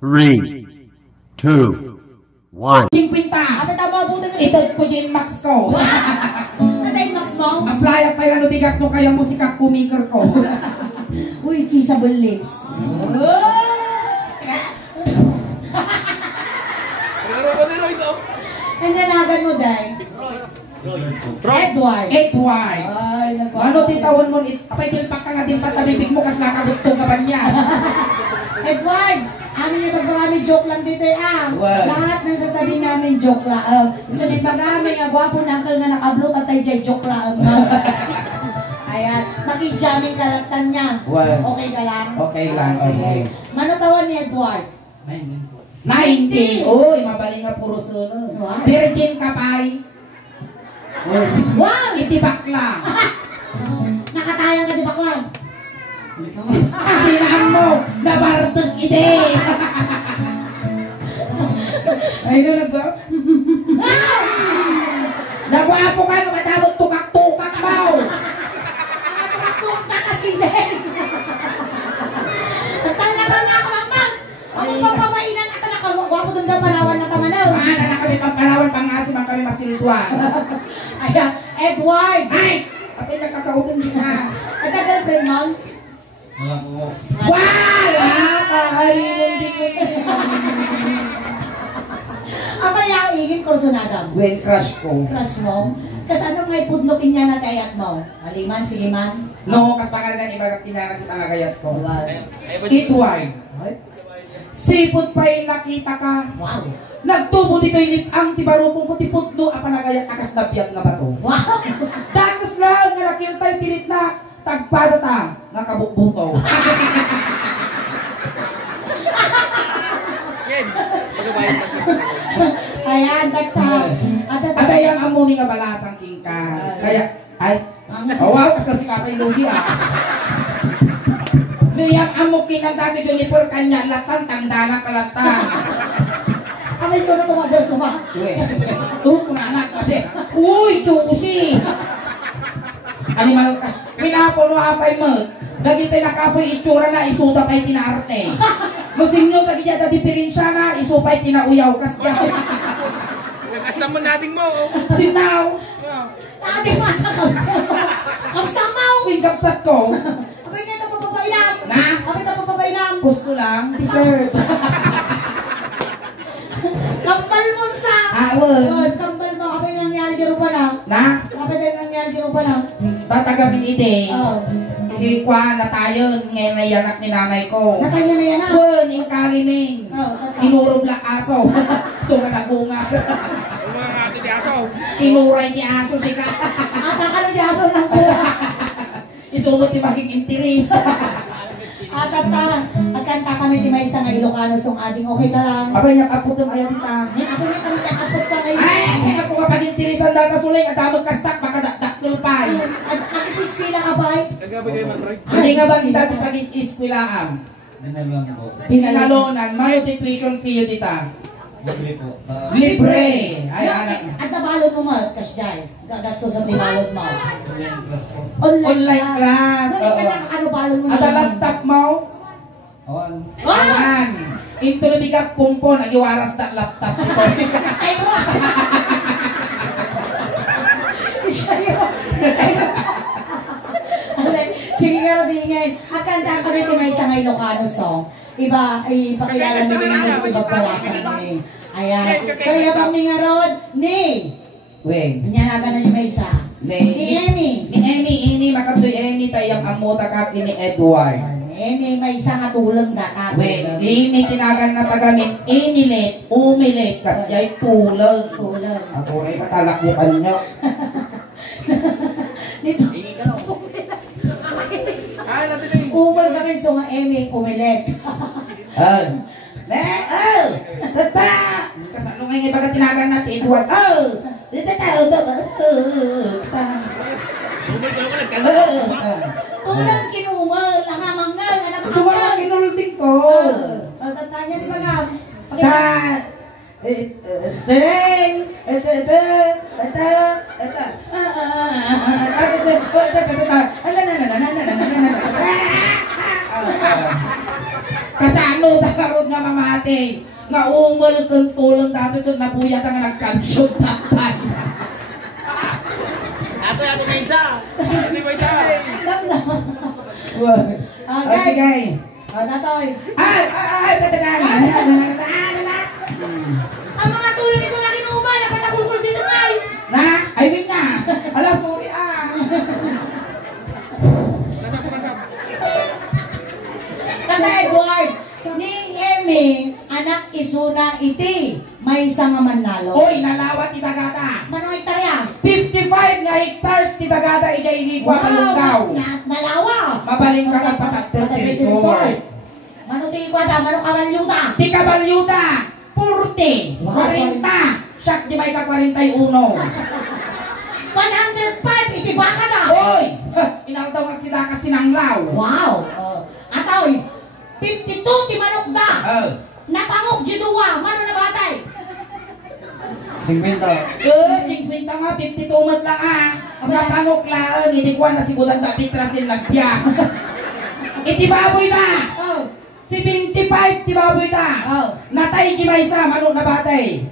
3, 2, 1. 50. Apa tama po na Ito ko yung max ko. Ano yung max mo? Ang playa pa yung bigat no kaya musika kumiker ko. Uy, kissable lips. Ang nanagan mo, Day? Edward. Edward. Ay, Ano titawan mo? Apay tilpak ka nga din patabibig mo kas nakagutong ka ba niya? Edward, amin yung pagpangami joke lang dito ah. Wow. Lahat ng sasabihin namin joke lang. Gusto ni pagami nga gwapo na uncle nga nakablot at tayo dyan joke lang. Ayan, makijamming kalatan niya. Wow. Okay ka lang? Okay lang, okay. Manotawan ni Edward? 90. Uy, mabaling nga puro sunod. Wow. Virgin ka pay. Wow! Itibak lang. Nakatayang ka di baklang? Sinaan mo, nabartag ide. Ay, nalaga. Nagwapo ka, nakatabot tukak-tukak mo. Tukak-tukak ka kasi din. Nagtalaban na ako, mamang. Ako papawainan at nakagwapo doon na Palawan na tamanaw. Maana na kami pampalawan, pangasim ang kami masilduan. Ayan, Edward. Ay! Apay nagkakaudin din ha. At ang girlfriend mo? Wala! Pahalimun din ko na. Ang mayaigin kursunadang. When crush ko. Crush mo? Kasi anong may pudnokin niya na tayat mo? Aliman, sige man. No, kapangalan ibagat tinanat ang nagayat ko. Wow. Edward. Sipot pa yung nakita ka. Wow. Nagtubo dito yung ang tibarupong ko tipudno apa nagayat akas na biyag nga bato. Wow. Datos lang nga nakilta yung tilit na tagpada ta nga kabukbuto. Ayan, tagtag. At ayang amuni nga balasang king ka. Kaya, ay, wow, kasi kapay lugi ah. Niyang amukin ang dati Juniper kanya latan, tangdalang kalatan. Amay sunod tumagal ko ba? Uy, kung anak kasi, uy, chusi. Animal ka, pinapo no apay mo. Dagitay nakapoy itsura na, isuda pa'y tinaarte. Masinyo, tagitya da diferensya na, isupay tinauyaw kasya. Nagkasla mo nating mo. Sinaw. Ating mga kakamsamaw. Kamsamaw! Pingkapsat ko. Abay na ito papapailam. Na? Abay na papapailam. Gusto lang, deserve. Kampal mo sa... Awon. Kampal mo. Abay nangyari dyan pa na. Na? Abay nangyari dyan pa na. Tatagamin ide. Oo. Hikwa na tayo, ngayon na yanak ni nanay ko. Nakanya na yan ah. Kun, yung kalining. Oo. Inurog lang aso. So, manabunga. Yung mga ato di aso. Inuray ni aso si ka. At akala di aso ng buha. Isunod ni maging interes. At kanta kami di may isang Ilocano song ading okay ka lang. Abay, nakapot ng ayaw dita. Ako na kami kakapot ka ngayon. Ay, kaya kung kapag-interesan dahil kasuling at damag kastak, baka dakdaktul pa. At isispila ka ba? Nagabay kayo man, Roy. Hindi nga ba dati pag-iskwilaan? Dinalaman po. Pinalonan, mayo tuition fee dita. Libre po. Libre. Ay, anak. At nabalot mo mal, kasjay. Gasto sa pinalot mo. Online class po. Online class. Bakit ka ano balot mo At ang laptop mo? Awan. Awan. Intulubig ka pumpon, agiwaras na laptop. Sa'yo mo! Sa'yo! Sa'yo! Sige nga rabingin. Ang kanta kami kung may isang Ilocano song. Iba, ipakilala mo din ng iba pala sa amin. Ayan. So, yabang ni nga rod, ni! Weng. Nyanaga na yung may isa. Ni Emmy. Ni Emmy, ini makapsoy Emmy tayang amuta kap ni Edward. Emmy, may isa nga tulong na ka. Weng, ini tinagan na tagamit, inilit, umilit, kasi ay tulong. Tulong. Ako rin katalak niya pa ninyo. Dito. Ay, natin na yun. Umal kami so nga Emmy, umilit. Tata! Kasi ano nga yung baga tinagan natin, Edward? Tulang kinuwal, ang amanggal, anak Gusto mo lang kinulding ko. Tanya di ba nga? Tereng! Kasano, takarod nga nga mamate. Nga umal kang tulong dati ito, nabuyat ang nagkansyon tatay. Ato natin may isa. Ate may isa. Okay, guys. Natoy. Ang mga tulong iso na kinuha, dapat nakulkul dito ngay. Na, ay wait na. Ala, sorry Tata Edward, ning Emi, anak isuna iti, may isang manalo. Oy, nalawat itagata. Manoy tarya. 55 na hectares itagata ija iligwa kalunggaw. Nalawa. Mabaling ka patat 30 resort. Mano ti kwada, mano kabalyuta. Di kabalyuta, 40, 40. Siyak di may ka 41. 105, iti baka na. Oy, inaldaw magsida ka sinanglaw. Wow. Ataw, 52 ti manok da. Napangok jiduwa, mano na batay. 50. 50 nga, 52 mat lang Napangok laang, hindi ko na si Bulan da Pitrasin lagpya. Iti baboy na. 75 ti baboy na. Natay gimay sa manok na batay.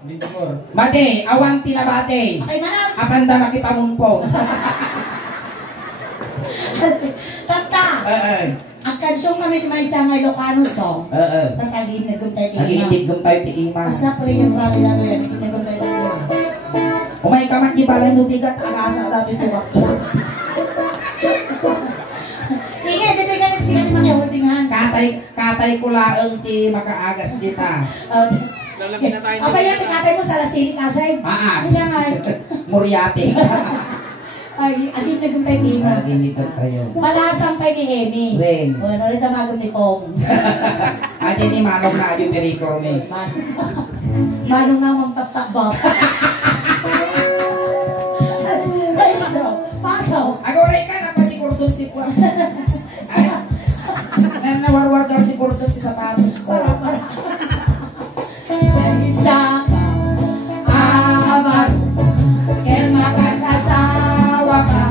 24. Bate, awang tinabate. Okay, manaw. Apanda makipamunpo. Tata, ang kansyong kami may isang Ilocano song. Tatagin na kung tayo Nagiitig kong tayo ti Ima. Asa pa rin yung family na to yan. Nagiitig na kung tayo Umay ka man gibalay no bigat ang asa dati tuwak. Ingay, dito ka natin siya ni mga holding hands. Katay ko laang ti makaagas kita. Lalaki na tayo. Apa yan, tikatay mo sa lasili kasay? Hindi nga. Moriate. Ay, agin na kung tayo tima. Nagiitig tayo. Malasang pa ni Emi. Wen. Bueno, ulit ang magong ni Kong. Ate ni Manong na yung periko me. Manong naman tatakbaw. Maestro, paso. Ako rin ka na pati kurdos si Kwa. Nawarwar ka si kurdos si sapatos ko. Isa amat ken makasasawa ka.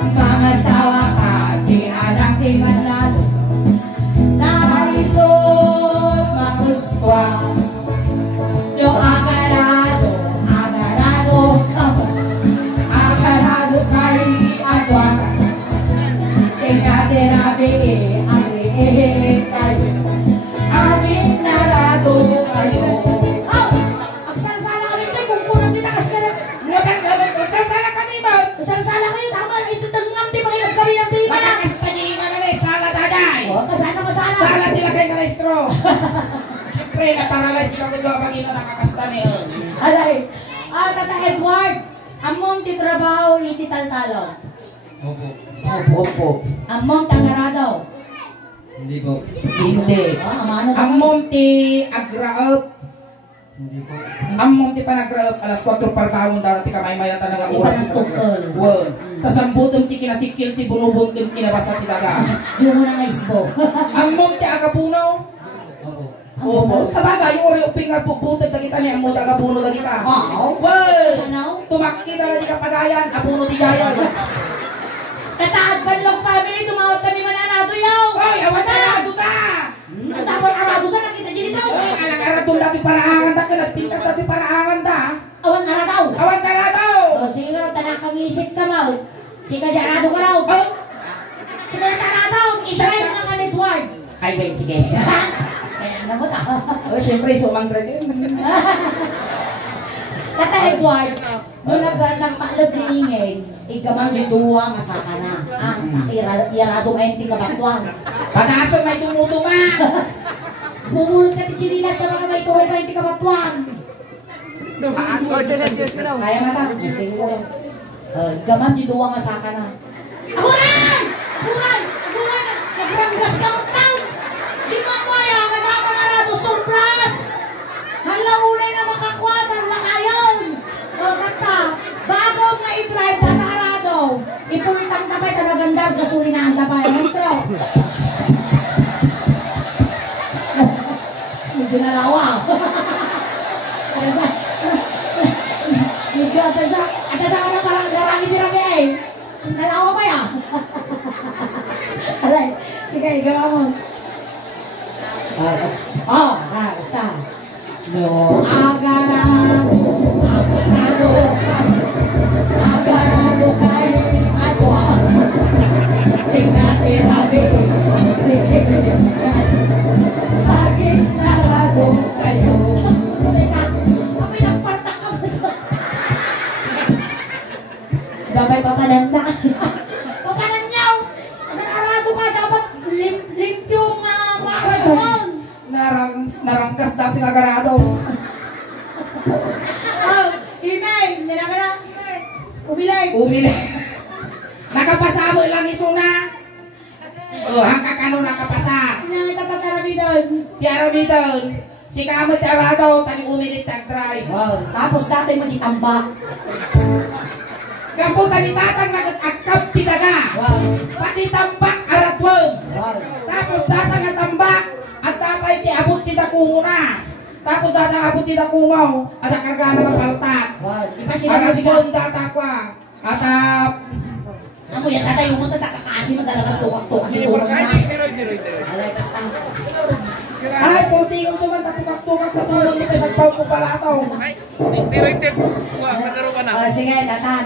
Mga sawa ka, di anak di manalo. Naisot magustwa. Yung agarado ka. Agarado kay adwa. Tinatirabi kayo. Amin narado kayo. Agsasala kami kayo kung kurang kita kasi na. Sala kami ba? Agsasala kayo, tama, itutangam di mahirap kami ng di mana. Matakis pa ni Ima na na sala daday. Kasana masala. Sala nila kay Kalestro. Siyempre, na-paralyze ka ko yung pagina nakakasta niyo. Alay, Tata Edward, among titrabaho iti taltalo. Opo. Opo. Among tangarado. Hindi po. Hindi. Amano Ang monti agraop. Hindi po. Ang monti pa nagraop alas 4 parkawon dati kamay mayata nga Iba oras. ng tukol. Won. Tas ang butong ti kinasikil ti bunubon kin kinabasa ti daga. Diyo mo na nga isbo. Ang monti agapuno. Opo. Opo. Sa bagay yung ori uping nga puputag dagita ni ang monti agapuno dagita. Wow. Won. Sanaw? Tumakki na di ka pagayan, apuno ti gayan. Tataad Banlong family, tumawag kami mananado yaw. Oy, awan na duta. Ang tapon arado ka nakita dyan ito. Oy, alang aratong dati paraangan da ka nagpintas dati paraangan da. Awan aradaw. Awan na daw. O sige raw, tanak kami isip ka maw. Sige dyan arado ka raw. Oh. Sige na aradaw, isyaray mo nga Edward. Ay, wait, sige. Kaya ano mo ta? Oh, syempre, sumang dragon. Tata Edward, nung nagpalab ni Ingay, igamang yung duwa nga saka na. Iarado ka yung tigabatuan. Patasan may tumutuma. Bumulot ka ni Chinilas na mga may tuwag ka yung tigabatuan. Kaya mata. Sige ko rin. Gamang yung duwa nga saka na. Aguran! Aguran! Aguran! Nagranggas ka mo taon! Di mamaya ka na mangarado surplus! Halaunay na makakwatan lakayon! O kata, bago na i-drive na nakarado, ipultang tapay ka magandang gasolinaan tapay, maestro. Medyo nalawa. Medyo atasa ka na parang narami-dirami eh. Nalawa pa ya. Alay, sige, gawa mo. Isa. No, agarado kayo, ako. Tingnan tirabi, laging narado kayo. Kami nagparta ka ba? Dabay papananda. Papananyaw! Narado ka, dapat limpyong makaragwan. Narangkas dati nagarado. Inay, nila. Umilay. Nakapasa mo ilang isuna. Hangka kano nakapasa. Inang itapatarami doon. Piarami doon. Si kamot arado, tani umilit tag-drive. Wow. Tapos dati magitambak. Kampo tani tatang nag-akap pitaga. Wow. Pati tambak aratwag. Wow. Tapos datang ang tambak. At tapay ti abot kita kumuna. Tapos datang abot kita kumaw. At ang kargana ng paltat. Wow. Ipasilang mo Aratwag datakwa. At Amo yan, tatay yung mga kakasi mo talagang tukak-tukak Hindi yung mo tulong kaya, na. tiroy. Alay, basta. ay, putingong tuman tatukak-tukak na tulong nito sa pao ko pala ito. Ay, tiroy. Nagkaroon ka na. Sige, datan.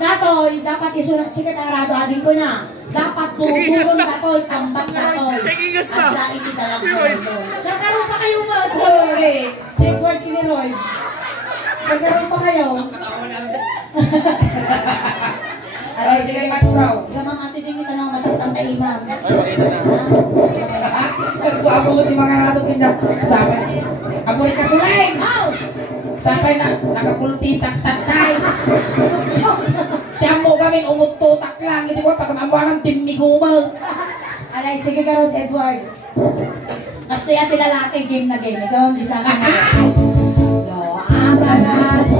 Datoy, dapat isunod, sige, tarado, adin ko na. Dapat tutulong datoy, tambak datoy. Nagigas na. At dahil si talagang nagkaroon pa kayo ba? Hoy! Record kiniroy. Nagkaroon pa kayo. Ay, sige, matsaw. Gamang ate din kita ng masaktan tayo, ma'am. Ay, makita na. Nagkuabo mo ti mga nato tinda. Sapay. Abulit ka sulay. Sapay na nakapulti tak-tak-tay. Tiyan mo kami umututak lang. Hindi ko pagkamabuan ng timigumag. Alay, sige ka Rod Edward. Gusto yan lalaki, game na game. Ikaw ang isa ka na. No, amaran.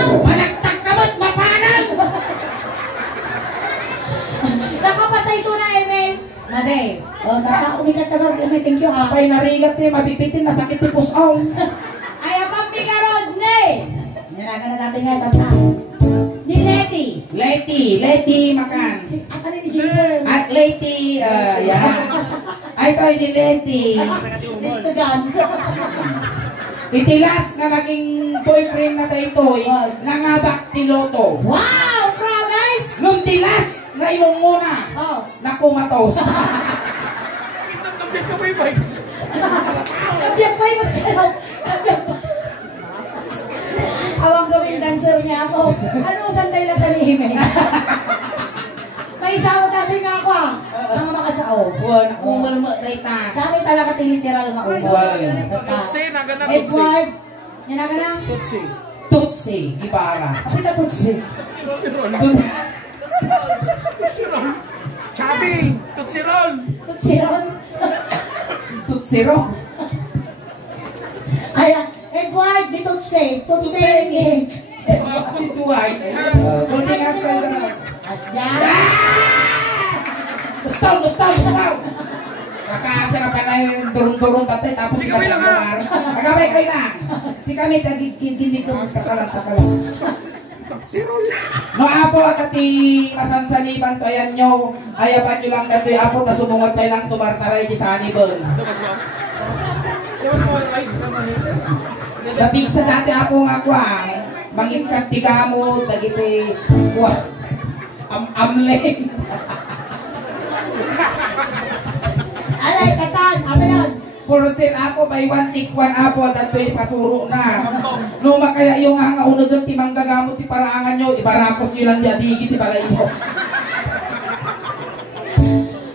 Malagtag kamot, mapanang! Nakapasay suna, Emel. Nade. O, tata, umikat ka Rod. Emel, thank you, ha. Apay narigat niya, mabibitin, nasakit ti pusaw. Ay, apang bigarod, ne! Nalaga na natin nga, tata. Ni Letty. Leti, makan. At ano ni Jennifer? At Leti, yan. Ay, tayo ni Leti. Dito gan. Itilas na naging boyfriend na tayo ito'y nangabak ti Loto. Wow! Promise! Nung tilas na inong muna, Oh. nakumatos. Kapit ka bay. Kabiyak pa yung magkalaw. Kabiyak pa. Awang gawing dancer niya ako. Ano santay lang tanihim eh? May isawa dati nga ako ah. Mga makasao. Buwan, umalma na ita. Dami talaga literal nga ubo. Tutsi, nagana tutsi. Edward. Yan na ka na. Tutsi. Tutsi, Gibara. Kapita tutsi. Chabi, tutsi roll. Tutsi ron. Tutsiro. Ayan. Edward, di tutsi. Tutsi. Ito ay. Kunti nga ka na. Asya. Gustaw. Kakasa na pa na yung durong-durong tatay tapos si Kasang Luar. Magkabay kayo na. Si kami tagigindi ko takalang. Si roll. No apo at ti masansaniban to ayan nyo. Ayapan nyo lang dato'y apo ta sumungot pa lang tumartaray di sa anibon. Labig sa dati ako nga kwang. Mangitkat ti gamot. Dagiti amleng. Alay, katan. Ano yun? Pursin apo by one tik one apo at ito'y paturo na. Luma kaya yung nga unagan ti manggagamot ti paraangan nyo. Ibarapos nyo lang diyadigi ti balay mo.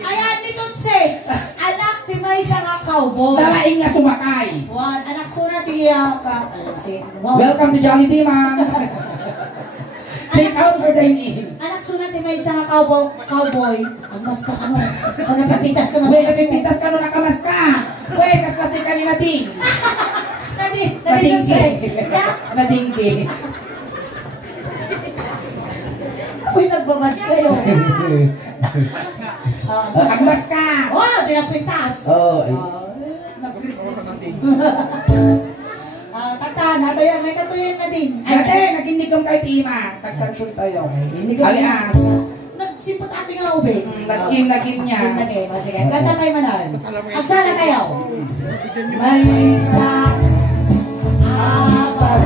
Ayan, ni Tutsi. Anak ti may isa nga cowboy. Dalaing nga sumakay. One, anak suna ti ka. Wow. Welcome to Jollibee, ma'am. Take out or dine in. Anak suna ti may isa nga cowboy. Ang mas ka mo. Kung napipitas ka na. Uy, napipitas ka no nakamas ka. Uy, kasi kanina din. Nadinggi. Nadinggi. Uy, nagbabad kayo. Agbas ka. Oh, pinagpintas. Oh, ay. Tata, natoyan, may katuyan na din. Dati, nagindikam kay Tima. Tagkansyon tayo. Alias. Nagsimpot ating nga ube. Naging niya. Naging, sige. Kanta kayo manan. Agsala kayo. May sa abaw,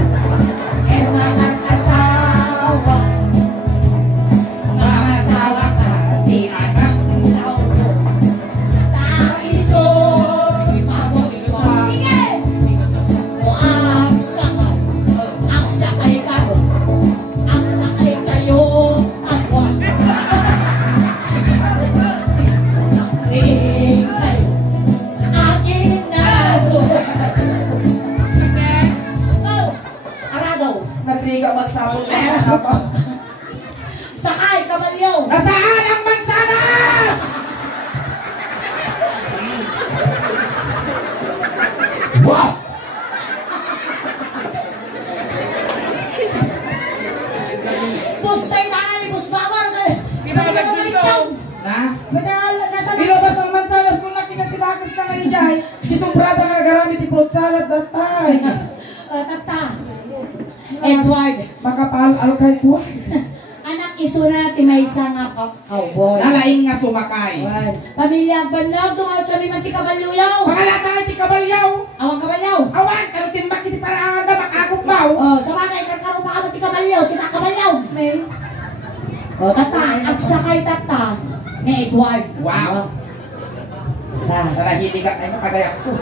mga asawa. Mga asawa ka, di anak daw ko. Taiso, imagos mo. Ingay! O ang sakay ka. Ang sakay kayo, ako. Ring kayo. Akin na to. Oh, arado. Nagriga magsabot. Sakay, kabalyo. Nasaan ang mansanas? Wow! Bustay na ni bus bawar. Di ba nagsultaw? Na? Nasa Ilabas ang mansanas kung nakinatilakas na ngayon dyan. Kisumbrada ka nagaramit yung fruit salad that time. Tata. Edward. Makapal kay Edward. Anak isuna ti may isa nga cowboy. Nalaing nga sumakay. Wan. Pamilya banlag dungaw kami man ti kabalyaw. Pangalat na ti kabalyaw. Awang kabalyaw. Awan, ano timbak iti paraan na makakot baw. Oh, sa bagay karkaro pa kamo ti kabalyaw, si kabalyaw. May. Oh, tata, agsakay tata ni Edward. Wow. Sa. Tara, hindi ka, ay makagayak ko.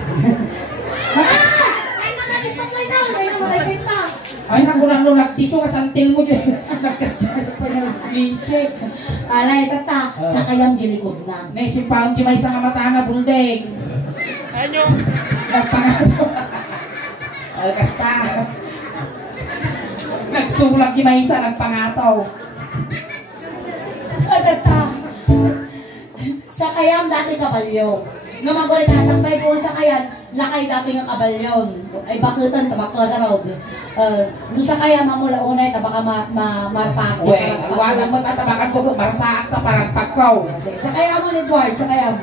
Ay mga spotlight down, ay naman pa. Ay, naku lang nung nagtiso ka santil mo dyan. Nagkasya pa yung bisik. Alay tata, sa kayang gilikod na. Naisip pa ang di may isang mata na buldeng. Ano? Nagpangato. Ay, kasta. Nagsulag di may isa, nagpangataw. Ay tata, sa kayang dati kabalyo. Nga magulit nasampay po sa kayan, lakay dati nga kabalyon. Ay bakutan, tabakla na raw. Doon sa kaya mamula unay, tabaka marpako. Uwe, wala mo tatabakan ko kung marsaak na parang pagkaw. Sa kaya mo ni Edward, sa kaya.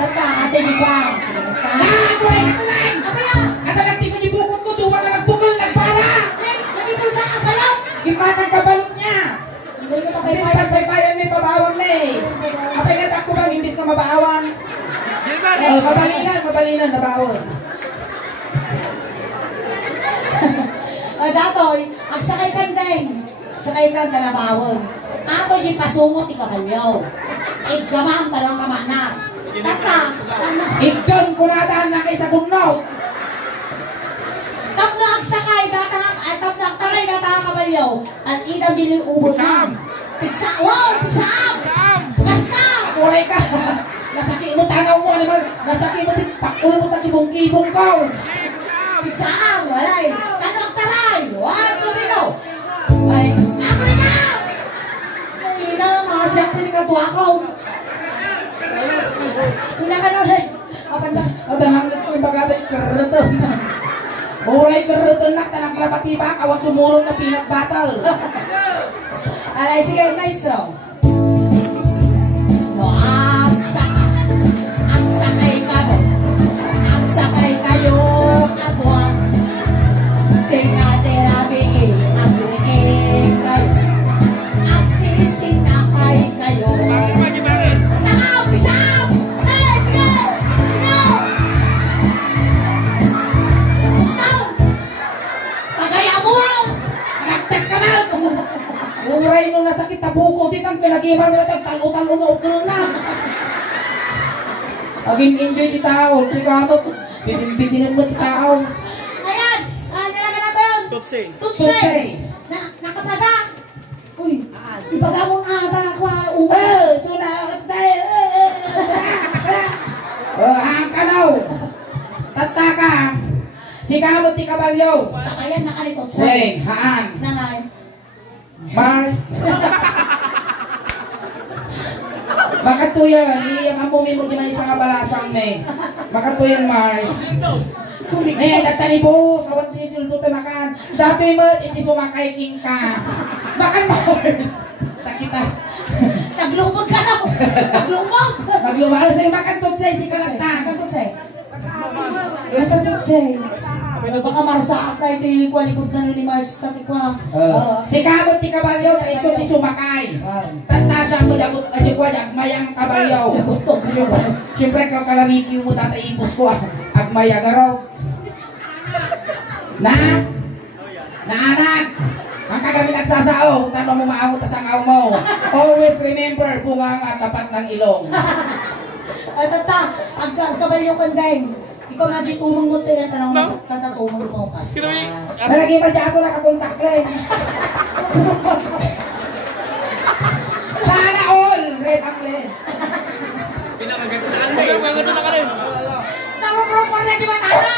Tata, ate ni Juan. Sige na sa. Uwe, kasalan! Apa yan? Kata nagtiso ni bukod ko, duwa ka nagbukol, nagpala! Nagipul sa kabalok. Gipatang kabalot niya! Hindi ka May papaypay. pagpaypayan may pabawang may. Kapag natak ko ba, imbis na mabaawan? Di ba? Mabalinan, nabawon. Datoy, ang sakay kandeng. Sakay kanda na bawon. Ato di pasumot ikabalyaw. Iggamam talang kamanak. Tata, Igam ko nataan na kay sa bunnaw. tap na ang sakay, tap na ang taray na ang kabalyaw. At idam dili ubos na. Piksa, wow, piksaam! Sam! Gasta! Akulay ka. Nasaki mo, tangaw mo, ano man. Nasaki mo, pakulot at kibong-kibong ka. Piksaam, walay. Tanong taray, one, tumino. Ay, ako na! Ay, na, masyak din ka tuwakaw. Una ka na rin. Kapanda. At ang hanggat ko yung bagabay, karuto. Uray karuto na, tanang krapatiba, kawan sumurong na pinagbatal. Alay, sige, maestro. No, ang sakay ka mo. Ang sakay kayo, agwang. Tinga-terapi, ang liig kayo. Ang sisinakay kayo. Bakit ba, di ba? Takaw, pisaw! Hey, sige! Sige! Pisaw! Pagaya mo! Nagtag ka na! Uray nung nasakit na buko, di kang pinag-ibar mo na talo-talo na ukol na. Aging enjoy di tao, sigamot. Bidin-bidinin mo di tao. Ayan! Nalaga na ko yun! Tutsi. Tutse! Nakapasa! Uy! Ibaga mo nga ata ako uwa! Sunod tayo! Ang kanaw! Tata ka! Sigamot di kabalyo! Sa kayan nakanitotse! Weng, haan! Nanay! Mars! Makatuyan, hindi yung amumin mo di man isang kabalasang me. Makatuyan, Mars. Eh, datani po, sa wat din sulto makan. Dati mo, iti sumakay king ka. Makan, Mars. Takita. Naglumog ka na. Naglumog. Maglumalo sa'yo, makantog sa'yo si Kalagtan. Katong say. Katong say. Baka marsa ka ito yung kwalikod na ni Mars tati kwa. Si Kabot ti Kabalyo, na iso ti sumakay. Tatasya mo dagot kasi kwa, agmayang Kabalyo. Siyempre, kung kalamiki mo tataipos ko, agmaya garaw. Na anak, ang kagabi nagsasao, tanong mo maahot sa ngaw mo. Always remember, bunga nga tapat ng ilong. Tata, ang kabalyo kan gayon. Ikaw na di tumong mo ito yung tanong mo sa tatatumong mo kasi. Nalagi pa dyan ako nakakontak lens. Sana all, red ang lens. Pinakaganda na ka rin. Naro-proper lagi ba tata?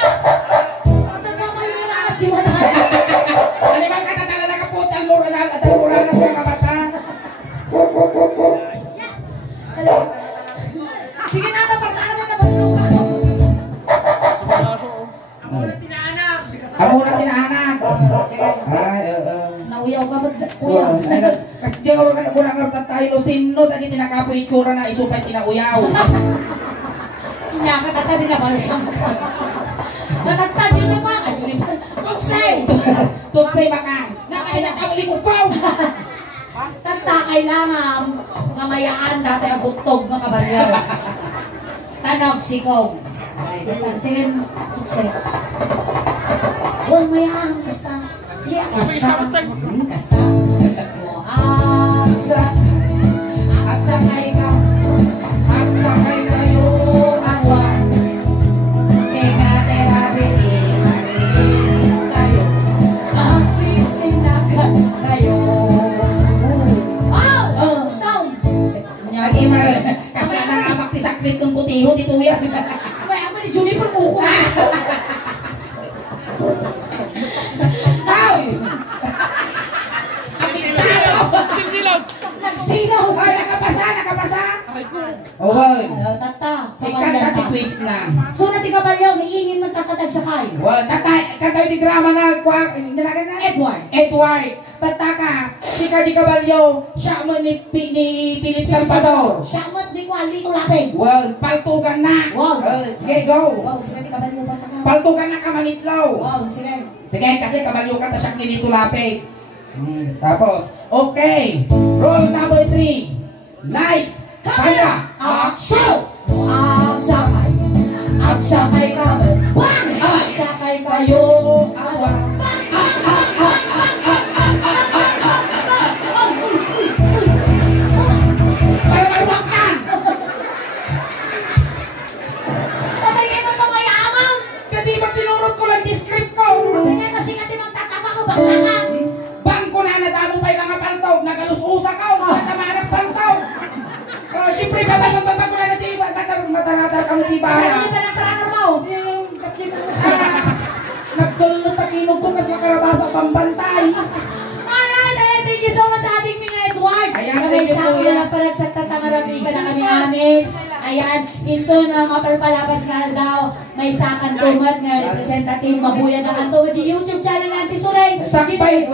Ang samay mo na kasi mo na. Animal ka na tala nakaputang moral at ang moral na sa kabata. Sige na, napartaan na nabagluka ko. Amo na tinahanap. Sige. Ay, Nauyaw ka ba, kuya? kasi diyan ako ka muna karutan tayo no sino tagi tinakapoy itsura na isupay kinauyaw. Inyaka tata din na balsam ka. Nakagtad yun naman. Ayun yun naman. Tuksay! Tuksay bakang. Nakailatang likod ko. Tata kailangan mamayaan dati ang butog ng kabalyaw. Tanong sikaw. Ay, tata. Sige, tuksay. Huwag mayaan. Kasta. Sige, kasta. Kasta. Asa. Asa kay ka. Asa kay kayo. Awan. Teka, terapi. Kayo. Ang sisinagan kayo. Oh! Stone! Lagi mal. Kasi nangamak ti saklit ng putiho dito yan. Kaya mo ni Juniper Muko. Nagsilaw Ay, nakapasa. Okay. Tata, sa Sikat na ti palyata. quiz na. So na ti kabalyaw, niingin nagtatagag sakay. Well, katay di drama na kwa, nalagan na? Edward. Tataka, si Kadi Caballo, siya mo ni Philip Salvador. Siya mo di ko ali ulapin. Well, paltugan na. Wow. Sige, go. Wow, sige ti kabalyaw ba ka? Paltugan na ka manitlaw. Wow, sige. Sige, kasi Caballo ka ta siyang nilitulapit. Tapos, okay. Roll number 3. Lights, camera, action! Ang sakay kabal. Ang sakay kayo. Awan. Para malwakan! Pabigay mo ito may amang. Kasi ba sinurot ko lang yung script ko? Pabigay mo si kati magtatapa ko baklangan. Bangko na nadamo pa ilang pantaw, nagalususa ka, natamanag pantaw. Siyempre, babag ko na natin, mataratar ka mo Saan ibahan. yung pinagtaratar mo? Nagdulot at inog ko kasi makarabasa pambantay. Alright, ayan, thank you so much ating mga Edward. Ayan, May thank you, sakto kuya. na palagsagtat ang marami ka na kami namin. Ayan, ito na mapalpalabas nga daw. May sakan tumad nga representative mabuya na kanto di YouTube channel Auntie Sulay. Sakpay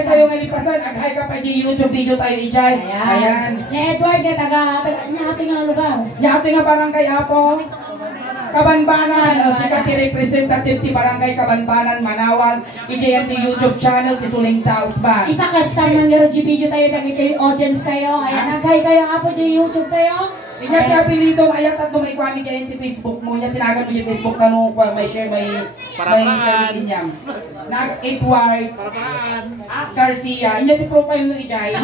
tayo nga lipasan, aghay ka pa di YouTube video tayo ijay. Ayan. Ni Edward nga taga ating nga lugar. Yate nga barangay Apo. Kabanbanan, si Kati representative ti barangay Kabanbanan, Manawag, ijay ti YouTube channel, ti Suling Taos ba? Ipakastan man nga video tayo, nakita yung audience kayo. Ayan, naghay kayo apo di YouTube kayo. Inya ti apelido, ayat at may kwami kayo ti Facebook mo, inya tinagan mo yung Facebook ka nung may share, may share din yan. Nag Edward Garcia, inya ti profile mo ijay.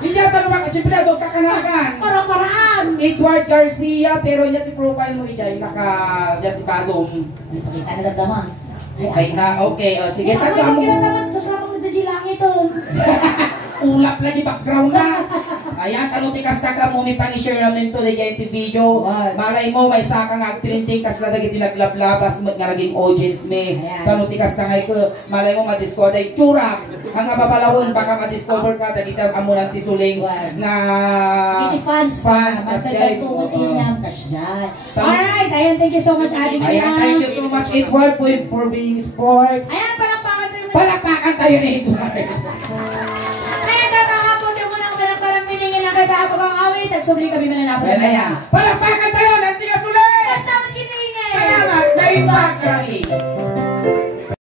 Inya tanong ba, siyempre doon kakanagan. Parang-paraan. Edward Garcia, pero inya ti profile mo ijay, inya ti bagong. Ay, pakita na ganda man. Okay na, okay. Sige, Ako tanda yung mo. kinataman, tapos lang ang langit Ulap lagi background na. Ayan, ano ti kasta ka mo may pang-share namin to the video. Malay mo may saka nga agtrinting kas na dagi tinaglablabas mo nga naging audience me. Kano ti kasta nga ko malay mo madiscover ay tsura. Ang babalawon baka madiscover ka dagi ta amunan ti suling na Iti fans kasi tungod inyam kasyan. Alright, ayan, thank you so much Adi. Ayan, thank you so much Edward for being sports. Ayan, palakpakan tayo. Palakpakan tayo ni Edward. Ayan, kakahapon yung munang parang piningin nagsubli kami mananapan. Yan na yan. Palakpakan tayo ng tigas ulit! Basta mo kiniingay. Salamat na impact kami.